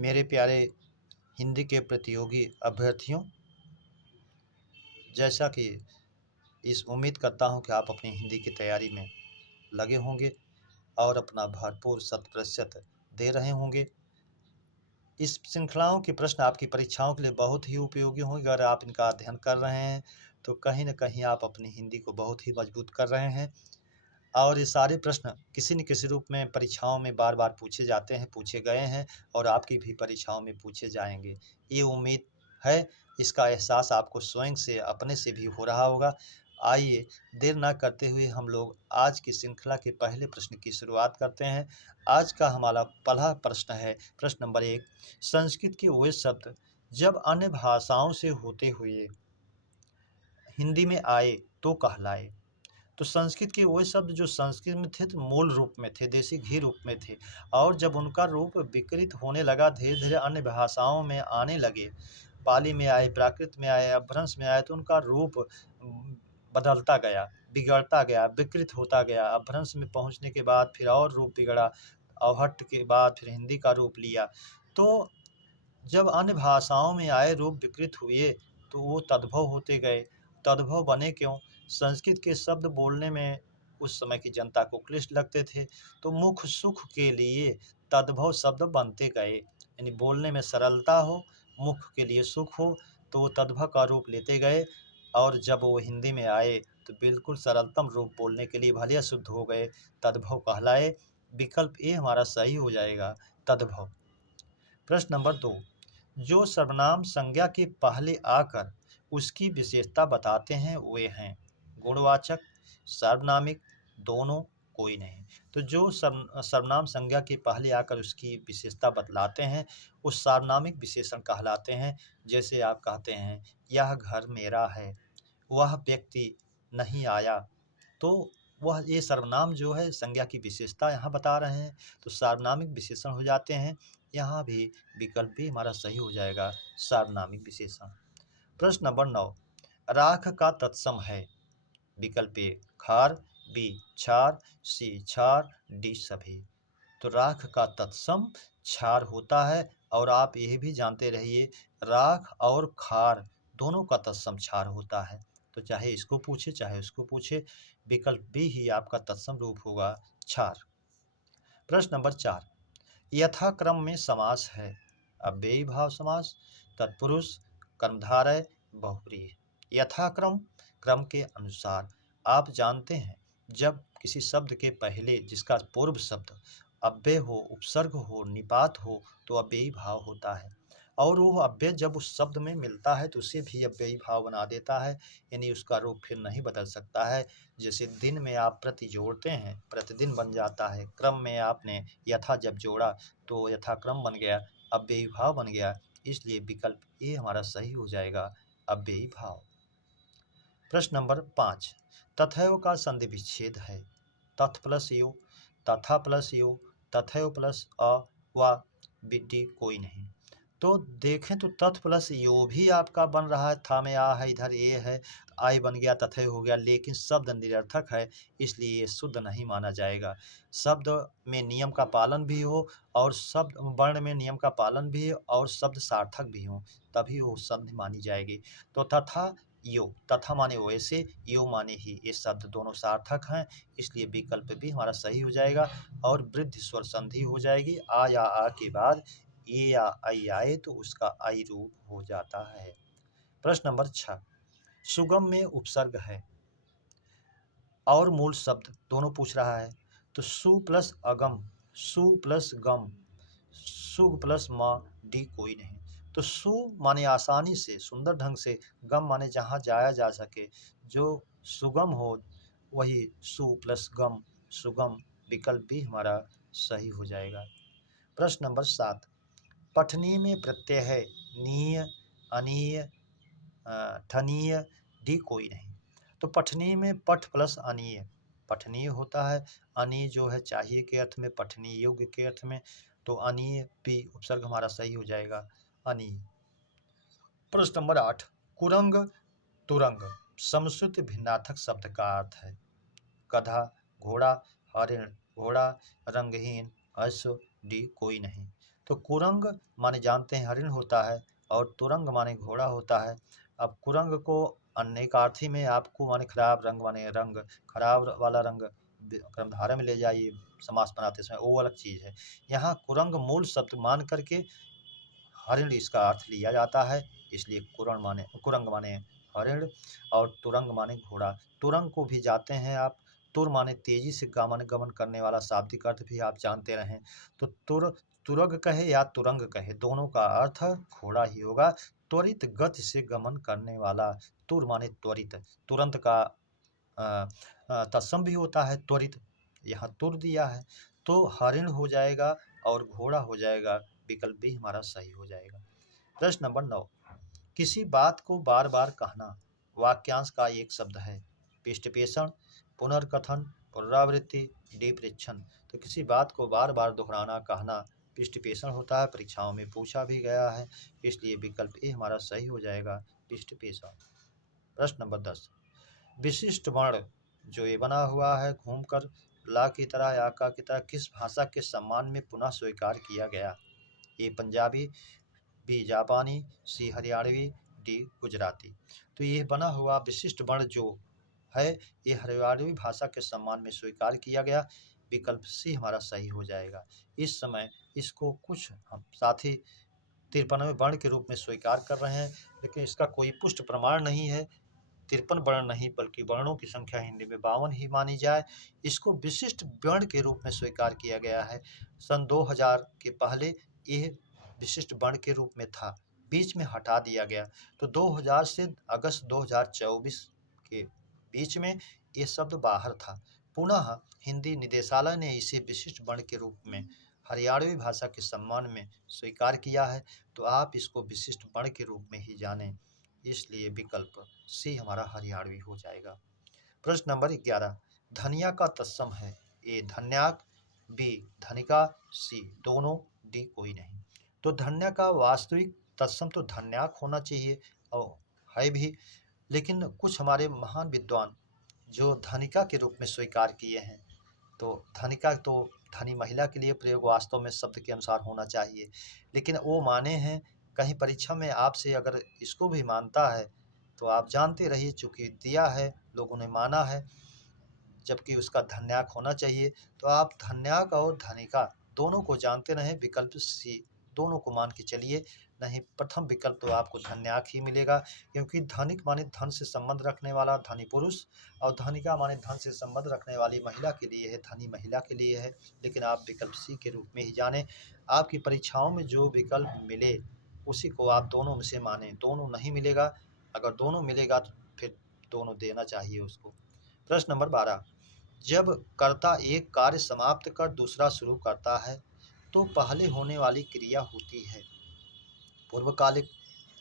मेरे प्यारे हिंदी के प्रतियोगी अभ्यर्थियों, जैसा कि इस उम्मीद करता हूं कि आप अपनी हिंदी की तैयारी में लगे होंगे और अपना भरपूर शत प्रतिशत दे रहे होंगे। इस श्रृंखलाओं के प्रश्न आपकी परीक्षाओं के लिए बहुत ही उपयोगी होंगे। अगर आप इनका अध्ययन कर रहे हैं तो कहीं न कहीं आप अपनी हिंदी को बहुत ही मजबूत कर रहे हैं। और ये सारे प्रश्न किसी न किसी रूप में परीक्षाओं में बार-बार पूछे जाते हैं, पूछे गए हैं और आपकी भी परीक्षाओं में पूछे जाएँगे। ये उम्मीद है, इसका एहसास आपको स्वयं से, अपने से भी हो रहा होगा। आइए, देर ना करते हुए हम लोग आज की श्रृंखला के पहले प्रश्न की शुरुआत करते हैं। आज का हमारा पहला प्रश्न है, प्रश्न नंबर 1, संस्कृत के वे शब्द जब अन्य भाषाओं से होते हुए हिंदी में आए तो कहलाए। तो संस्कृत के वो शब्द जो संस्कृत में थे तो मूल रूप में थे, देसी घी रूप में थे, और जब उनका रूप विकृत होने लगा, धीरे-धीरे अन्य भाषाओं में आने लगे, पाली में आए, प्राकृत में आए, अपभ्रंश में आए, तो उनका रूप बदलता गया, बिगड़ता गया, विकृत होता गया। अपभ्रंश में पहुँचने के बाद फिर और रूप बिगड़ा, अवहट्ठ के बाद फिर हिंदी का रूप लिया। तो जब अन्य भाषाओं में आए रूप विकृत हुए तो वो तद्भव होते गए। तद्भव बने क्यों? संस्कृत के शब्द बोलने में उस समय की जनता को क्लिष्ट लगते थे, तो मुख सुख के लिए तद्भव शब्द बनते गए। यानी बोलने में सरलता हो, मुख के लिए सुख हो, तो वो तद्भव का रूप लेते गए। और जब वो हिंदी में आए तो बिल्कुल सरलतम रूप बोलने के लिए भले अशुद्ध हो गए, तद्भव कहलाए। विकल्प ए हमारा सही हो जाएगा, तद्भव। प्रश्न नंबर 2, जो सर्वनाम संज्ञा के पहले आकर उसकी विशेषता बताते हैं वे हैं गुणवाचक, सार्वनामिक, दोनों, कोई नहीं। तो जो सर्वनाम संज्ञा के पहले आकर उसकी विशेषता बतलाते हैं वो सार्वनामिक विशेषण कहलाते हैं। जैसे आप कहते हैं यह घर मेरा है, वह व्यक्ति नहीं आया, तो वह ये सर्वनाम जो है संज्ञा की विशेषता यहाँ बता रहे हैं, तो सार्वनामिक विशेषण हो जाते हैं। यहाँ भी विकल्प भी हमारा सही हो जाएगा, सार्वनामिक विशेषण। प्रश्न नंबर 9, राख का तत्सम है। विकल्प ए खार, बी छार, सी छार, डी सभी। तो राख का तत्सम क्षार होता है, और आप यह भी जानते रहिए राख और खार दोनों का तत्सम क्षार होता है। तो चाहे इसको पूछे चाहे उसको पूछे, विकल्प बी ही आपका तत्सम रूप होगा, क्षार। प्रश्न नंबर 4, यथाक्रम में समास है। अव्ययी भाव समास, तत्पुरुष, कर्मधारय, बहुव्रीहि। यथाक्रम, क्रम के अनुसार। आप जानते हैं जब किसी शब्द के पहले जिसका पूर्व शब्द अव्यय हो, उपसर्ग हो, निपात हो, तो अव्ययी भाव होता है, और वो अव्यय जब उस शब्द में मिलता है तो उसे भी अव्ययी भाव बना देता है, यानी उसका रूप फिर नहीं बदल सकता है। जैसे दिन में आप प्रति जोड़ते हैं, प्रतिदिन बन जाता है। क्रम में आपने यथा जब जोड़ा तो यथाक्रम बन गया, अव्ययी भाव बन गया। इसलिए विकल्प ए हमारा सही हो जाएगा, अव्ययी भाव। प्रश्न नंबर 5, तथैव का संधि विच्छेद है। तथ प्लस यो, तथा प्लस यो, तथैव प्लस अ, व डी कोई नहीं। तो देखें तो तथ प्लस यो भी आपका बन रहा है, था में आ है, इधर ए है, आई बन गया, तथैव हो गया, लेकिन शब्द निरर्थक है, इसलिए ये शुद्ध नहीं माना जाएगा। शब्द में नियम का पालन भी हो और शब्द वर्ण में नियम का पालन भी हो और शब्द सार्थक भी हो, तभी वो संधि मानी जाएगी। तो तथा यो, तथा माने वैसे, यो माने ही, ये शब्द दोनों सार्थक हैं, इसलिए विकल्प भी हमारा सही हो जाएगा। और वृद्धि स्वर संधि हो जाएगी, आ या आ के बाद ए या आई आए तो उसका आई रूप हो जाता है। प्रश्न नंबर 6, सुगम में उपसर्ग है और मूल शब्द दोनों पूछ रहा है। तो सु प्लस अगम, सु प्लस गम, सुग प्लस म, डी कोई नहीं। तो सु माने आसानी से, सुंदर ढंग से, गम माने जहाँ जाया जा सके, जो सुगम हो वही सु प्लस गम, सुगम। विकल्प भी हमारा सही हो जाएगा। प्रश्न नंबर 7, पठनीय में प्रत्यय है नीय, अनीय, ठनीय, डी कोई नहीं। तो पठनीय में पठ प्लस अनीय, पठनीय होता है, अनीय जो है चाहिए के अर्थ में, पठनीय योग्य के अर्थ में, तो अनीय पी उपसर्ग हमारा सही हो जाएगा, अनीय। प्रश्न नंबर 8, कुरंग, तुरंग समश्रुत भिन्नार्थक शब्द का अर्थ है। गधा, घोड़ा, हरिण, घोड़ा, रंगहीन, अश्व, डी कोई नहीं। तो कुरंग माने जानते हैं हरिण होता है और तुरंग माने घोड़ा होता है। अब कुरंग को अनेकार्थी में आपको माने खराब रंग माने रंग, खराब वाला रंग कर्मधारय में ले जाइए समास बनाते समय, वो अलग चीज़ है। यहाँ कुरंग मूल शब्द मान करके हरिण इसका अर्थ लिया जाता है, इसलिए कुरंग माने हरिण और तुरंग माने घोड़ा। तुरंग को भी जाते हैं आप, तुर माने तेजी से गमन करने वाला, शाब्दिक अर्थ भी आप जानते रहें। तो तुरग कहे या तुरंग कहे, दोनों का अर्थ घोड़ा ही होगा। त्वरित गति से गमन करने वाला, तुर माने त्वरित, तुरंत का तत्सम भी होता है त्वरित, यहाँ तुर दिया है तो हरिण हो जाएगा और घोड़ा हो जाएगा, विकल्प भी हमारा सही हो जाएगा। प्रश्न नंबर 9, किसी बात को बार बार कहना वाक्यांश का एक शब्द है। पृष्ठपेषण, पुनर्कथन, पुनरावृत्ति, डिप्रेक्षण। तो किसी बात को बार बार दोहराना कहना पृष्ठपेषण होता है, परीक्षाओं में पूछा भी गया है, इसलिए विकल्प ए हमारा सही हो जाएगा, पृष्ठपेषण। प्रश्न नंबर 10, विशिष्ट वर्ण जो ये बना हुआ है घूमकर ला की तरह या का की तरह किस भाषा के सम्मान में पुनः स्वीकार किया गया। ए पंजाबी, बी जापानी, सी हरियाणवी, डी गुजराती। तो ये बना हुआ विशिष्ट वर्ण जो है ये हरियाणवी भाषा के सम्मान में स्वीकार किया गया, विकल्प सी हमारा सही हो जाएगा। इस समय इसको कुछ हम साथी 53वें वर्ण के रूप में स्वीकार कर रहे हैं, लेकिन इसका कोई पुष्ट प्रमाण नहीं है। 53 वर्ण नहीं बल्कि वर्णों की संख्या हिंदी में 52 ही मानी जाए। इसको विशिष्ट वर्ण के रूप में स्वीकार किया गया है। सन 2000 के पहले यह विशिष्ट वर्ण के रूप में था, बीच में हटा दिया गया। तो 2000 से अगस्त 2024 के बीच में ये शब्द बाहर था। पुनः हिंदी निदेशालय ने इसे विशिष्ट वर्ण के रूप में हरियाणवी भाषा के सम्मान में स्वीकार किया है, तो आप इसको विशिष्ट वर्ण के रूप में ही जानें, इसलिए विकल्प सी हमारा हरियाणवी हो जाएगा। प्रश्न नंबर 11, धनिया का तत्सम है। ए धन्याक, बी धनिका, सी दोनों, डी कोई नहीं। तो धन्या का वास्तविक तत्सम तो धन्याक होना चाहिए और है भी, लेकिन कुछ हमारे महान विद्वान जो धनिका के रूप में स्वीकार किए हैं, तो धनिका तो धनी महिला के लिए प्रयोग वास्तव में शब्द के अनुसार होना चाहिए, लेकिन वो माने हैं। कहीं परीक्षा में आपसे अगर इसको भी मानता है तो आप जानते रहिए, चूंकि दिया है लोगों ने माना है, जबकि उसका धन्याक होना चाहिए। तो आप धन्याक और धनिका दोनों को जानते रहें, विकल्प सी दोनों को मान के चलिए। नहीं, प्रथम विकल्प तो आपको धन्याक ही मिलेगा, क्योंकि धनिक माने धन से संबंध रखने वाला धनी पुरुष, और धनिका माने धन से संबंध रखने वाली महिला के लिए है, धनी महिला के लिए है। लेकिन आप विकल्प सी के रूप में ही जानें। आपकी परीक्षाओं में जो विकल्प मिले उसी को आप दोनों में से मानें, दोनों नहीं मिलेगा। अगर दोनों मिलेगा तो फिर दोनों देना चाहिए उसको। प्रश्न नंबर 12, जब कर्ता एक कार्य समाप्त कर दूसरा शुरू करता है तो पहले होने वाली क्रिया होती है पूर्वकालिक,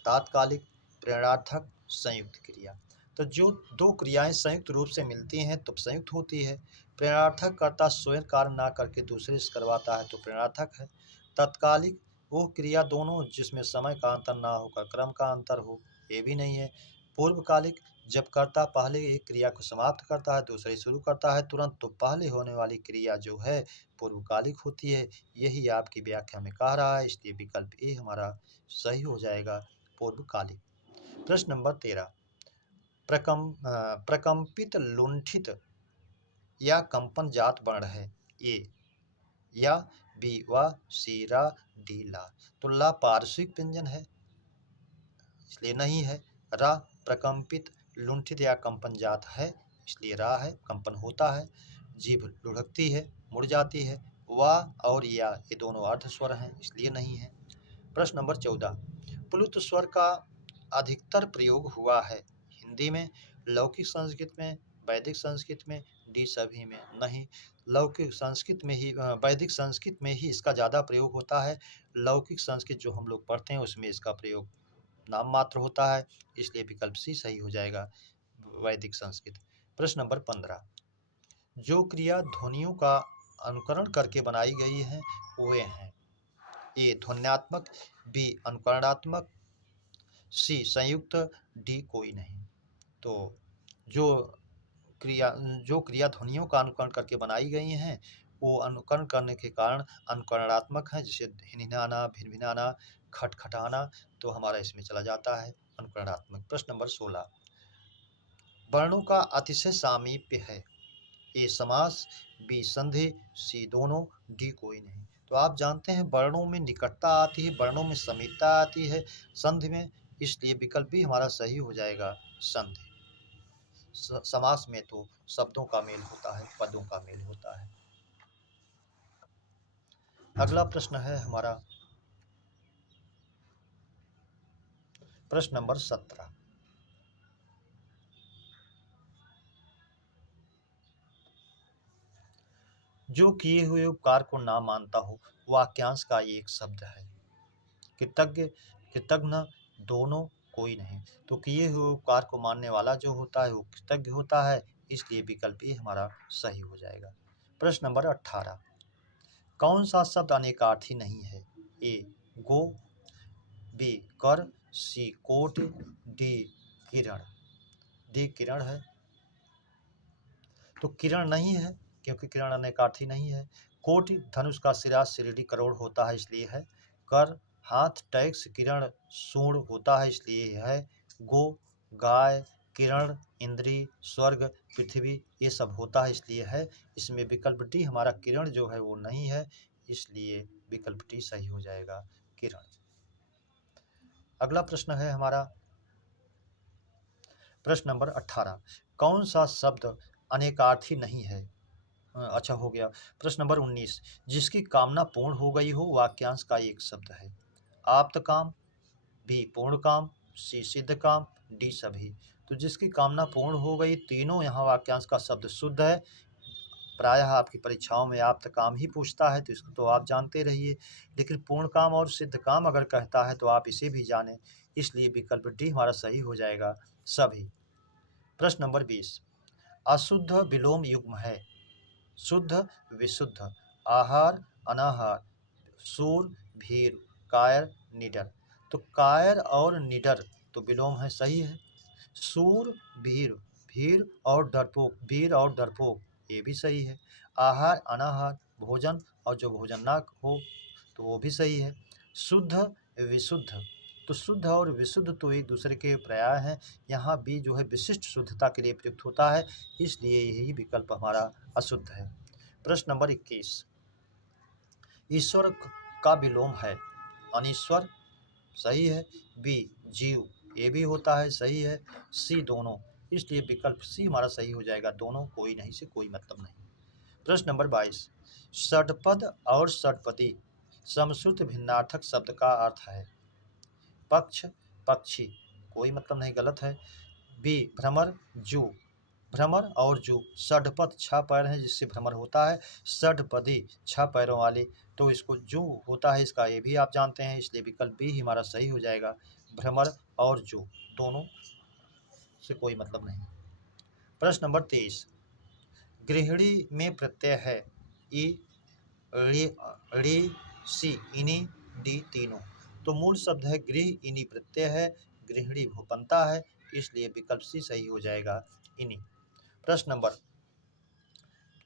तात्कालिक, प्रेरणार्थक, संयुक्त क्रिया। तो जो दो क्रियाएं संयुक्त रूप से मिलती हैं तो संयुक्त होती है। प्रेरणार्थक कर्ता स्वयं कार्य ना करके दूसरे से करवाता है तो प्रेरणार्थक है। तत्कालिक वो क्रिया दोनों जिसमें समय का अंतर ना होकर क्रम का अंतर हो, ये भी नहीं है। पूर्वकालिक, जब कर्ता पहले एक क्रिया को समाप्त करता है दूसरी शुरू करता है तुरंत, तो पहले होने वाली क्रिया जो है पूर्वकालिक होती है। यही आपकी व्याख्या में कह रहा है, इसलिए विकल्प ए हमारा सही हो जाएगा, पूर्वकालिक। प्रश्न नंबर 13, प्रकंपित लुंठित या कंपन जात वर्ण है। ए या, बी व, सी रा, डी ला। तो ला पार्श्विक व्यंजन है इसलिए नहीं है। रा प्रकंपित लुंठित या कंपन जात है इसलिए रा है, कंपन होता है। जीभ लुढ़कती है, मुड़ जाती है। वा और या ये दोनों अर्ध स्वर हैं इसलिए नहीं है। प्रश्न नंबर 14, प्लुत स्वर का अधिकतर प्रयोग हुआ है हिंदी में, लौकिक संस्कृत में, वैदिक संस्कृत में, डी सभी में नहीं। लौकिक संस्कृत में ही वैदिक संस्कृत में ही इसका ज़्यादा प्रयोग होता है। लौकिक संस्कृत जो हम लोग पढ़ते हैं उसमें इसका प्रयोग नाम मात्र होता है, इसलिए विकल्प सी सही हो जाएगा, वैदिक संस्कृत। प्रश्न नंबर 15, जो क्रिया ध्वनियों का अनुकरण करके बनाई गई है वे हैं। ए ध्वन्यात्मक, बी अनुकरणात्मक, सी संयुक्त, डी कोई नहीं। तो जो क्रिया ध्वनियों का अनुकरण करके बनाई गई हैं वो अनुकरण करने के कारण अनुकरणात्मक है, जैसे हिनहिनाना, भिनभिनाना, खटखटाना, तो हमारा इसमें चला जाता है अनुकरणात्मक। प्रश्न नंबर 16, वर्णों का अतिशय सामीप्य है। ए समास, बी संधि, सी दोनों, डी कोई नहीं। तो आप जानते हैं वर्णों में निकटता आती है, वर्णों में समीपता आती है संधि में, इसलिए विकल्प भी हमारा सही हो जाएगा संधि। समास में तो शब्दों का मेल होता है, पदों का मेल होता है। अगला प्रश्न है हमारा प्रश्न नंबर 17, जो किए हुए उपकार को ना मानता हो वाक्यांश का एक शब्द है। कृतज्ञ, कृतघ्न, दोनों, कोई नहीं। तो किए हुए उपकार को मानने वाला जो होता है वो कृतज्ञ होता है, इसलिए विकल्प ए हमारा सही हो जाएगा। प्रश्न नंबर 18, कौन सा शब्द अनेकार्थी नहीं है। ए गो, बी कर, सी कोट, डी किरण। डी किरण है, तो किरण नहीं है क्योंकि किरण अनेकार्थी नहीं है। कोटि धनुष का सिरा शिरडी करोड़ होता है, इसलिए है। कर हाथ टैक्स किरण सूर्ण होता है, इसलिए है। गो गाय, किरण इंद्री, स्वर्ग पृथ्वी, ये सब होता है, इसलिए है। इसमें विकल्प डी हमारा किरण जो है वो नहीं है, इसलिए विकल्प डी सही हो जाएगा किरण। अगला प्रश्न है हमारा प्रश्न नंबर 18, कौन सा शब्द अनेकार्थी नहीं है। अच्छा हो गया। प्रश्न नंबर 19, जिसकी कामना पूर्ण हो गई हो वाक्यांश का एक शब्द है। आप्त काम, बी पूर्ण काम, सी सिद्ध काम, डी सभी। तो जिसकी कामना पूर्ण हो गई, तीनों यहाँ वाक्यांश का शब्द शुद्ध है। प्रायः आपकी परीक्षाओं में आप्त काम ही पूछता है, तो इसको तो आप जानते रहिए, लेकिन पूर्ण काम और सिद्ध काम अगर कहता है तो आप इसे भी जानें, इसलिए विकल्प डी हमारा सही हो जाएगा सभी। प्रश्न नंबर 20, अशुद्ध विलोम युग्म है। शुद्ध विशुद्ध, आहार अनाहार, सूर भीर, कायर निडर। तो कायर और निडर तो विलोम है, सही है। सूर भीर, भीर और डरपोक, वीर और डरपोक, ये भी सही है। आहार अनाहार, भोजन और जो भोजन ना हो तो वो भी सही है। शुद्ध विशुद्ध, तो शुद्ध और विशुद्ध तो एक दूसरे के पर्याय हैं। यहाँ बी जो है विशिष्ट शुद्धता के लिए प्रयुक्त होता है, इसलिए यही विकल्प हमारा अशुद्ध है। प्रश्न नंबर 21, ईश्वर का विलोम है। अनीश्वर, सही है। बी जीव, ये भी होता है, सही है। सी दोनों, इसलिए विकल्प सी हमारा सही हो जाएगा दोनों, कोई नहीं से कोई मतलब नहीं। प्रश्न नंबर 22, षट्पद और षट्पदी समश्रुत भिन्नार्थक शब्द का अर्थ है। पक्ष, पक्षी, कोई मतलब नहीं, गलत है। बी भ्रमर, जू, भ्रमर और जू। षड्पद 6 पैर हैं जिससे भ्रमर होता है, षड्पदी 6 पैरों वाली तो इसको जू होता है, इसका ये भी आप जानते हैं, इसलिए विकल्प बी ही हमारा सही हो जाएगा। भ्रमर और जू दोनों से कोई मतलब नहीं। प्रश्न नंबर 23, गृहिणी में प्रत्यय है। ई ऋ ऋ सी इनी डी तीनों। तो मूल शब्द है गृह, इनी प्रत्यय है, गृहिणी भूपंता है, इसलिए विकल्प सी सही हो जाएगा इनी। प्रश्न नंबर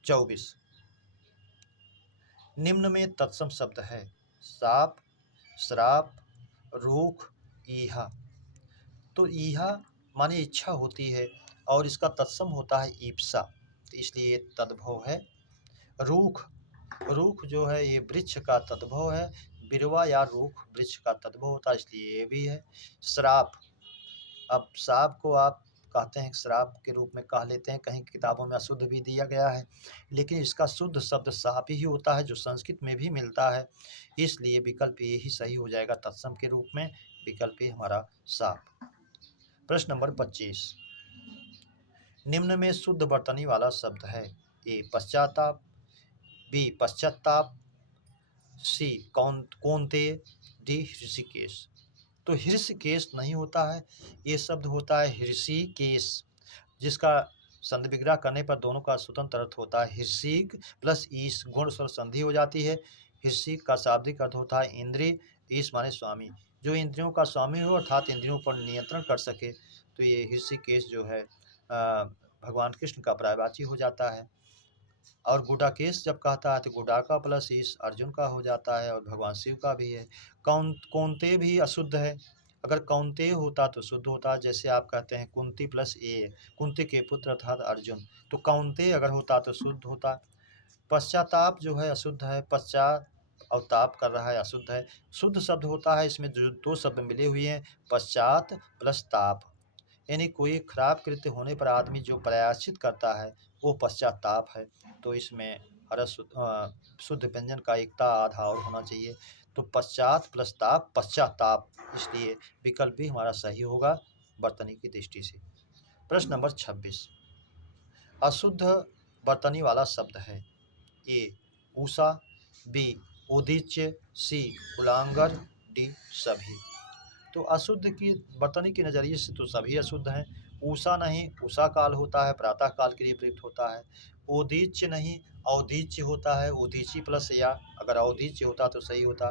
24, निम्न में तत्सम शब्द है। साप, श्राप, रूख, ईहा। तो ईहा माने इच्छा होती है और इसका तत्सम होता है ईप्सा, तो इसलिए तद्भव है। रूख, रूख जो है ये वृक्ष का तद्भव है, बिरवा या रूख वृक्ष का तद्भव होता है, इसलिए ये भी है। श्राप, अब साप को आप कहते हैं श्राप के रूप में कह लेते हैं, कहीं किताबों में अशुद्ध भी दिया गया है, लेकिन इसका शुद्ध शब्द साप ही होता है जो संस्कृत में भी मिलता है, इसलिए विकल्प ये ही सही हो जाएगा तत्सम के रूप में, विकल्प ये हमारा साप। प्रश्न नंबर 25, निम्न में शुद्ध वर्तनी वाला शब्द है। ए पश्चाताप, बी पश्चाताप, सी कौनते, डी ऋषिकेश। तो हृषिकेश नहीं होता है, ये शब्द होता है हृषिकेश, जिसका संधि विग्रह करने पर दोनों का स्वतंत्र अर्थ होता है। हृषिक प्लस ईश गुण स्वर संधि हो जाती है। हृषिक का शाब्दिक अर्थ होता है इंद्रिय, ईश माने स्वामी, जो इंद्रियों का स्वामी हो अर्थात इंद्रियों पर नियंत्रण कर सके, तो ये हृषिकेश जो है भगवान कृष्ण का पर्यायवाची हो जाता है। और गुडाकेश जब कहता है तो गुडाका प्लस ईश अर्जुन का हो जाता है और भगवान शिव का भी है। कौनते भी अशुद्ध है, अगर कौनते होता तो शुद्ध होता। जैसे आप कहते हैं कुंती प्लस ए, कुंती के पुत्र अर्थात अर्जुन, तो कौनते अगर होता तो शुद्ध होता। पश्चाताप जो है अशुद्ध है, पश्चात और ताप कर रहा है अशुद्ध है। शुद्ध शब्द होता है इसमें जो दो शब्द मिले हुए हैं, पश्चात प्लस ताप, यानी कोई खराब कृत्य होने पर आदमी जो प्रायश्चित करता है वो पश्चाताप है। तो इसमें शुद्ध व्यंजन का एकता आधा और होना चाहिए। तो पश्चात प्लस ताप पश्चाताप, इसलिए विकल्प भी हमारा सही होगा वर्तनी की दृष्टि से। प्रश्न नंबर 26, अशुद्ध वर्तनी वाला शब्द है। ए ऊषा, बी उदीच्य, सी कुलांगर, डी सभी। तो अशुद्ध की वर्तनी के नज़रिए से तो सभी अशुद्ध हैं। ऊषा नहीं, ऊषा काल होता है, प्रातः काल के लिए प्रयुक्त होता है। उदीच्य नहीं, औदीच्य होता है, उदीची प्लस या, अगर औदीच्य होता तो सही होता।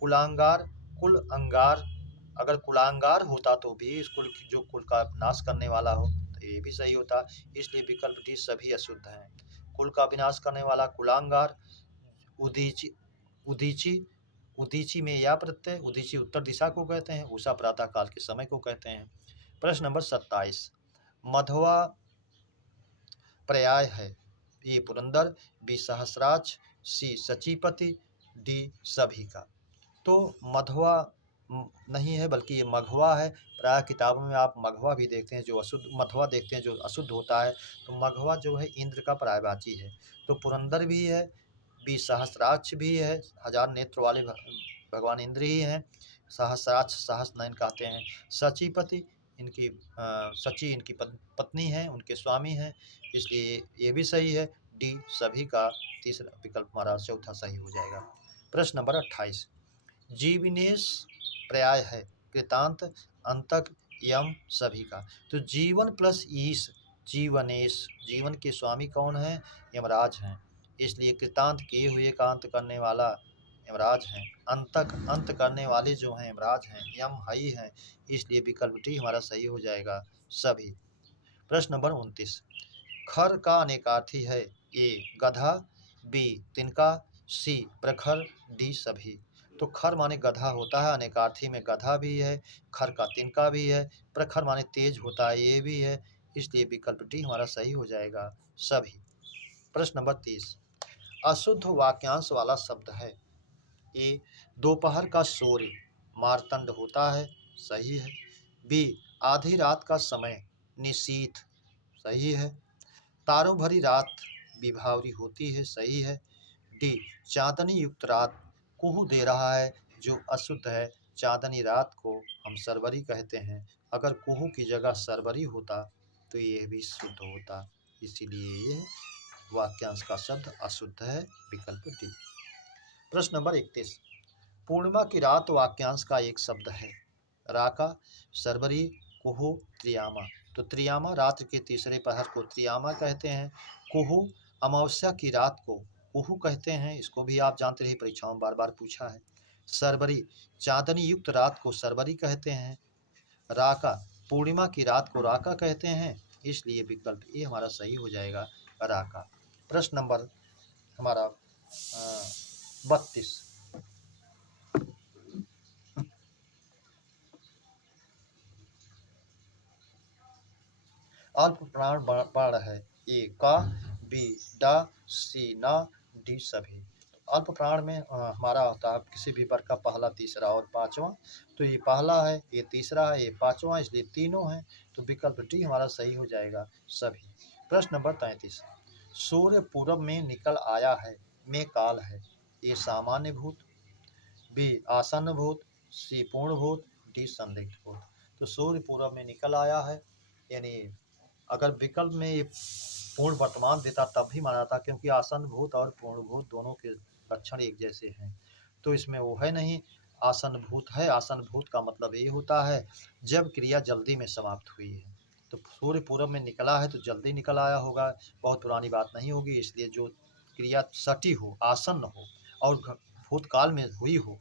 कुलांगार, कुल अंगार, अगर कुलांगार होता तो भी इस कुल जो कुल का नाश करने वाला हो तो ये भी सही होता। इसलिए विकल्प डी सभी अशुद्ध हैं। कुल का विनाश करने वाला कुलांगार, उदीची, उदीची, उदीची में या प्रत्यय, उदीची उत्तर दिशा को कहते हैं, उषा प्रातः काल के समय को कहते हैं। प्रश्न नंबर 27, मध्वा पर्याय है। ए पुरंदर, बी सहस्राक्ष, सी सचीपति, डी सभी का। तो मध्वा नहीं है बल्कि ये मघवा है। प्राय किताबों में आप मघवा भी देखते हैं जो अशुद्ध, मध्वा देखते हैं जो अशुद्ध होता है। तो मघवा जो है इंद्र का पर्यायवाची है। तो पुरंदर भी है, बी सहस्राक्ष भी है, हजार नेत्र वाले भगवान इंद्र ही हैं। सहस्राक्ष सहस्र नयन कहते हैं। सचीपति इनकी सची इनकी पत्नी है, उनके स्वामी हैं, इसलिए ये भी सही है। डी सभी का तीसरा विकल्प हमारा चौथा सही हो जाएगा। प्रश्न नंबर 28, जीवनेश पर्याय है। कृतांत, अंतक, यम सभी का। तो जीवन प्लस ईश, जीवनेश, जीवन के स्वामी कौन है? यमराज हैं, इसलिए कृतांत किए हुए का अंत करने वाला यमराज हैं। अंतक, अंत करने वाले जो हैं यमराज हैं। यम हई हैं, इसलिए विकल्प डी हमारा सही हो जाएगा सभी। प्रश्न नंबर 29, खर का अनेकार्थी है। ए गधा, बी तिनका, सी प्रखर, डी सभी। तो खर माने गधा होता है, अनेकार्थी में गधा भी है, खर का तिनका भी है, प्रखर माने तेज होता है ये भी है, इसलिए विकल्प डी हमारा सही हो जाएगा सभी। प्रश्न नंबर 30, अशुद्ध वाक्यांश वाला शब्द है। ए दोपहर का सूर्य मार्तंड होता है, सही है। बी आधी रात का समय निशीथ, सही है। तारों भरी रात विभावरी होती है, सही है। डी चांदनी युक्त रात कुहू दे रहा है, जो अशुद्ध है। चांदनी रात को हम सरवरी कहते हैं, अगर कुहू की जगह सरवरी होता तो यह भी शुद्ध होता, इसीलिए यह वाक्यांश का शब्द अशुद्ध है, विकल्प डी। प्रश्न नंबर 31, पूर्णिमा की रात वाक्यांश का एक शब्द है। राका, सरवरी, कुहू, त्रियामा। तो त्रियामा रात्र के तीसरे पहर को त्रियामा कहते हैं। कुहू अमावस्या की रात को कुहू कहते हैं, इसको भी आप जानते रहे, परीक्षाओं में बार बार पूछा है। सरवरी चांदनी युक्त रात को सरवरी कहते हैं। राका पूर्णिमा की रात को राका कहते हैं, इसलिए विकल्प ए हमारा सही हो जाएगा राका। प्रश्न नंबर हमारा 32, अल्प प्राण बाण है। ए का, बी डा, सी ना, डी सभी। अल्प प्राण में हमारा होता है किसी भी वर्ग का पहला, तीसरा और पांचवा। तो ये पहला है, ये तीसरा है, ये पांचवा, इसलिए तीनों हैं, तो विकल्प डी हमारा सही हो जाएगा सभी। प्रश्न नंबर 33, सूर्य पूरब में निकल आया है में काल है। ए सामान्य भूत, बी आसन्न भूत, सी पूर्ण भूत, डी संदिग्ध भूत। तो सूर्य पूरब में निकल आया है, यानी अगर विकल्प में ये पूर्ण वर्तमान देता तब भी माना था, क्योंकि आसन्न भूत और पूर्ण भूत दोनों के लक्षण एक जैसे हैं, तो इसमें वो है नहीं, आसन्न भूत है। आसन्न भूत का मतलब ये होता है जब क्रिया जल्दी में समाप्त हुई है। तो सूर्य पूरब में निकला है तो जल्दी निकल आया होगा, बहुत पुरानी बात नहीं होगी, इसलिए जो क्रिया सटी हो, आसन्न हो और भूतकाल में हुई हो,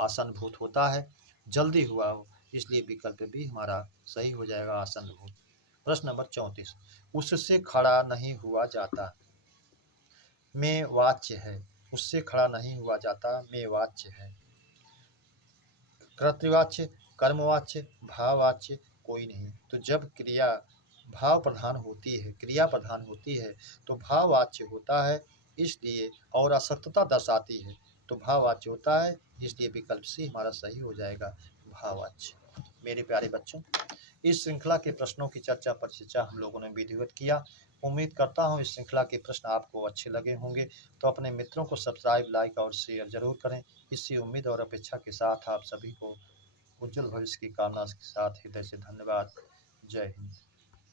आसन्न भूत होता है, जल्दी हुआ हो, इसलिए विकल्प भी हमारा सही हो जाएगा आसन्न भूत। प्रश्न नंबर 34, उससे खड़ा नहीं हुआ जाता। में वाच्य है, उससे खड़ा नहीं हुआ जाता, में वाच्य है। कर्तृवाच्य, कर्मवाच्य, भाववाच्य कोई नहीं। तो जब क्रिया भाव प्रधान होती है, क्रिया प्रधान होती है, तो भाववाच्य होता है, इसलिए और असक्तता दर्शाती है तो भाववाच्य होता है, इसलिए विकल्प सी हमारा सही हो जाएगा, भाववाच्य। मेरे प्यारे बच्चों, इस श्रृंखला के प्रश्नों की चर्चा परिचर्चा हम लोगों ने विधिवत किया। उम्मीद करता हूँ इस श्रृंखला के प्रश्न आपको अच्छे लगे होंगे। तो अपने मित्रों को सब्सक्राइब, लाइक और शेयर जरूर करें। इसी उम्मीद और अपेक्षा के साथ आप सभी को उज्जवल भविष्य की कामना के साथ हृदय से धन्यवाद। जय हिंद।